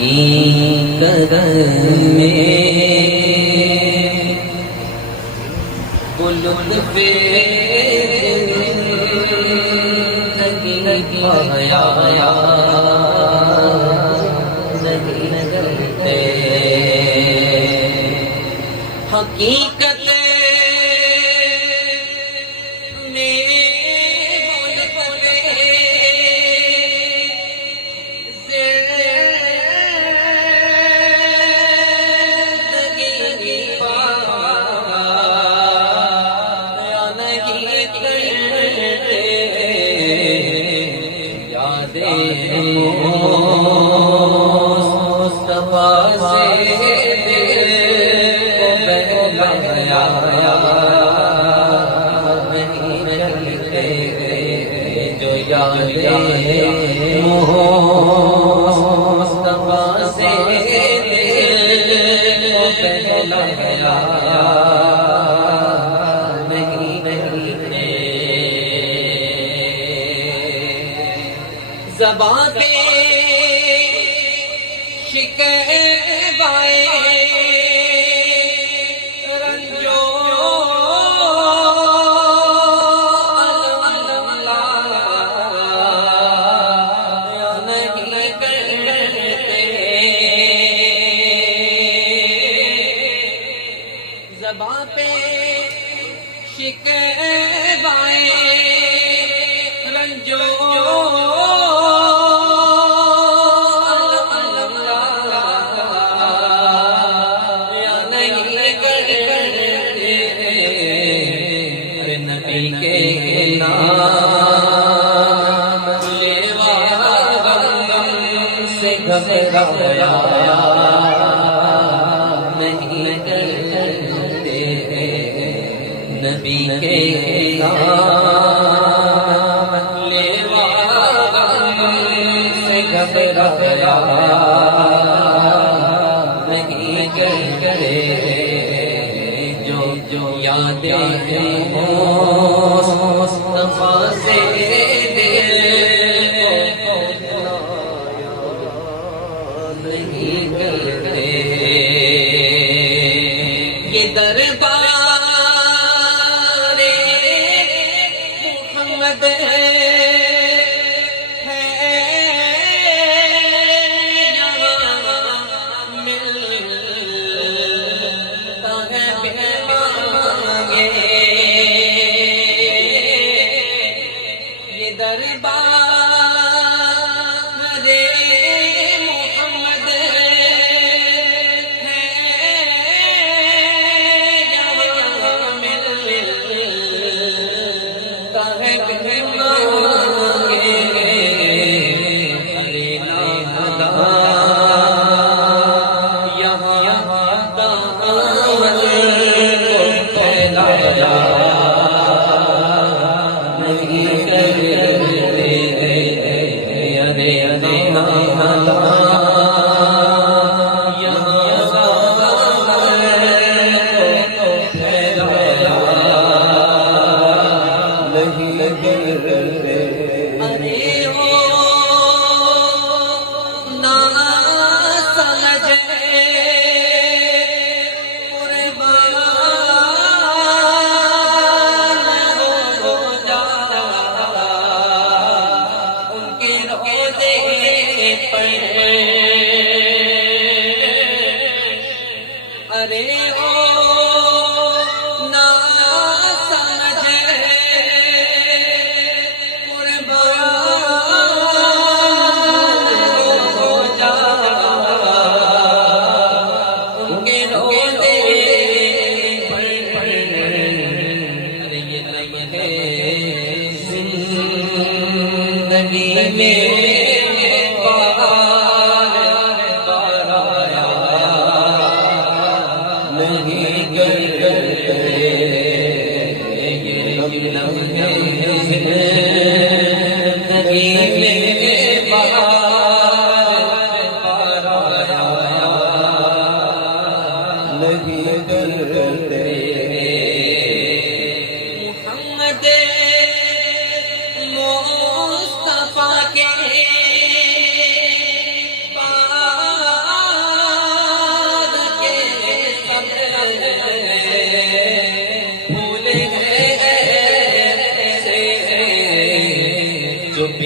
حقیقت میں وہ لطف زندگی پایا نہیں کرتے حقیقت زبان پہ شکوائے رنجو نہیں کرتے زبان پہ شکوائے رنجو نہیں کرتے نبی کے نام لیوا سے گھبرایا نہیں کرے جو یادیں مصطفیٰ سے محمد ہے یہاں ملتا ہے مانگے یہ دربار محمد ہے یہاں ملتا ہے زندگی میں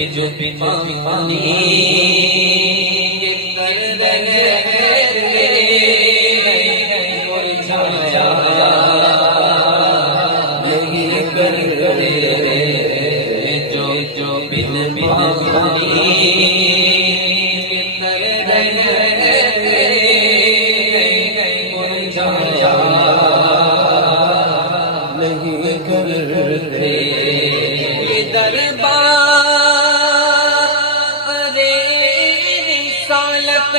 جو پانی کر رہے مرجھایا نہیں کر رہے جو بن پانی کر رہے مرجھایا نہیں کر رہے دربار رسالت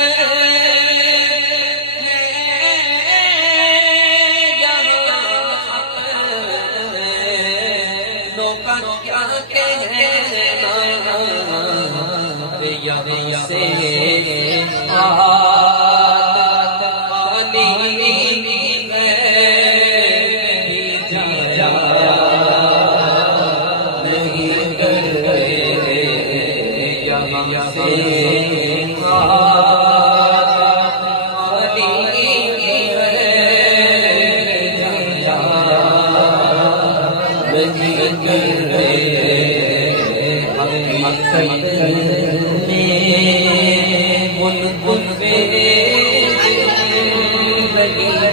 دو کا کیا کہنا یہاں سے آت پانی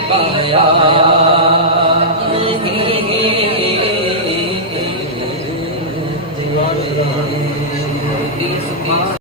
پایا